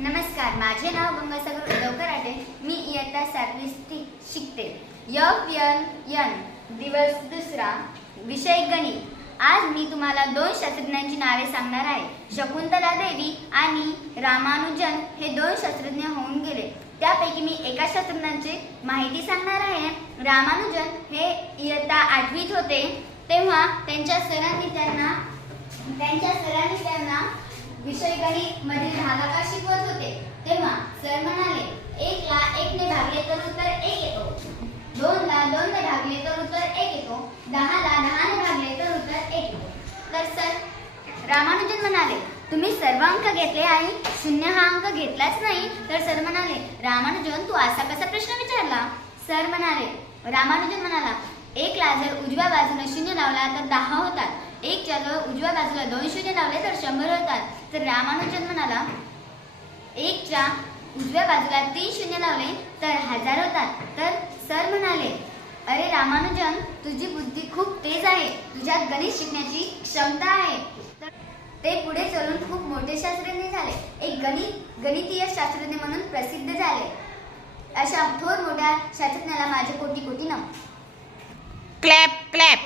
नमस्कार, माझे नाव गंगासागर उद्धव कराटे. मी इयत्ता 7वी शिकते. यन दिवस दुसरा, विषय गणित. आज मी तुम्हाला दोन शास्त्रज्ञांची नावे सांगणार आहे. शकुंतला देवी आणि रामानुजन हे दोन शास्त्रज्ञ होऊन गेले. त्यापैकी मी एका शास्त्रज्ञांची माहिती सांगणार आहे. रामानुजन हे इयत्ता 8वीत होते तेव्हा त्यांच्या सरांनी त्यांना विषय गणित मधील भागाकार शिकवत होते. तेव्हा सर म्हणाले, 1 ला 1 ने भागले तर उत्तर 1 येतो, 2 ला 2 ने भागले तर उत्तर 1 येतो, 10 ला 10 ने भागले तर उत्तर 1 येतो. तर सर रामानुजन म्हणाले, तुम्ही सर्व अंक घेतले आणि 0 हा अंक घेतलाच नाही. तर सर म्हणाले, रामानुजन तू असा कसा प्रश्न विचारला? रामानुजन म्हणाला, 1 ला जर उजव्या बाजूला 0 लावला तर 10 होतात, 1 च्या जवळ उजव्या बाजूला 2 शून्य लावले तर 100 होतात. तर रामानुजन म्हणाला, 1 च्या उजव्या बाजूला 3 शून्य लावले तर 1000 होतात. तर सर म्हणाले, अरे रामानुजन, तुझी बुद्धी खूप तेज आहे, तुझ्यात गणित शिकण्याची क्षमता आहे. तर ते पुढे चलून खूप मोठे शास्त्रज्ञ झाले, एक गणितीय शास्त्रज्ञ म्हणून प्रसिद्ध झाले. अशा थोर मोठ्या शास्त्रज्ञाला माझे कोटी कोटी नमन. Clap clap.